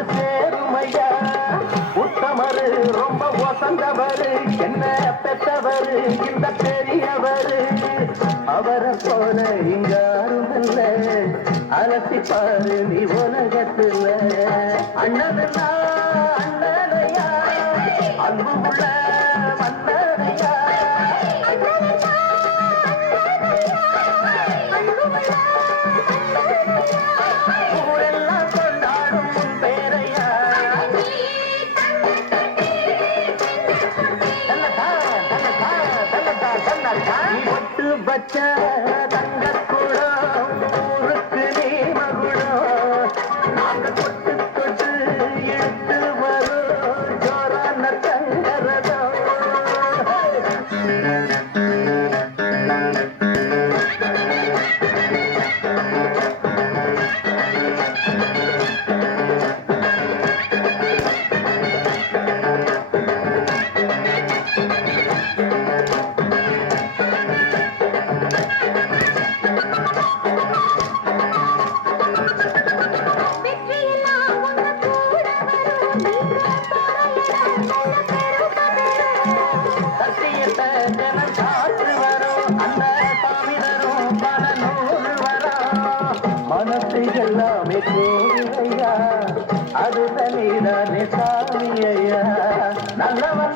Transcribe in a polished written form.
வந்து சேருமையா உத்தமரு ரொம்ப ஒசந்தவரு என்ன பெற்றவரு இந்த பெரியவரு அவரை போல இங்க யாரும் இல்ல அலசி பாரு நீ உலகத்துல அண்ணனா அண்ணனையா அன்பு உள்ள மன்னனையா ஊரெல்லாம் கொண்டாடும் பேரையா ஒட்டு பச்ச தங்கக்குடம் ஊருக்கு நீ மகுடம் நாங்க தொட்டு தொட்டு இழுத்து வரும் ஜோரான தங்கரதம் மனசை எல்லாமே கோவிலையா அது தனிதானே சாமியா நல்லவன்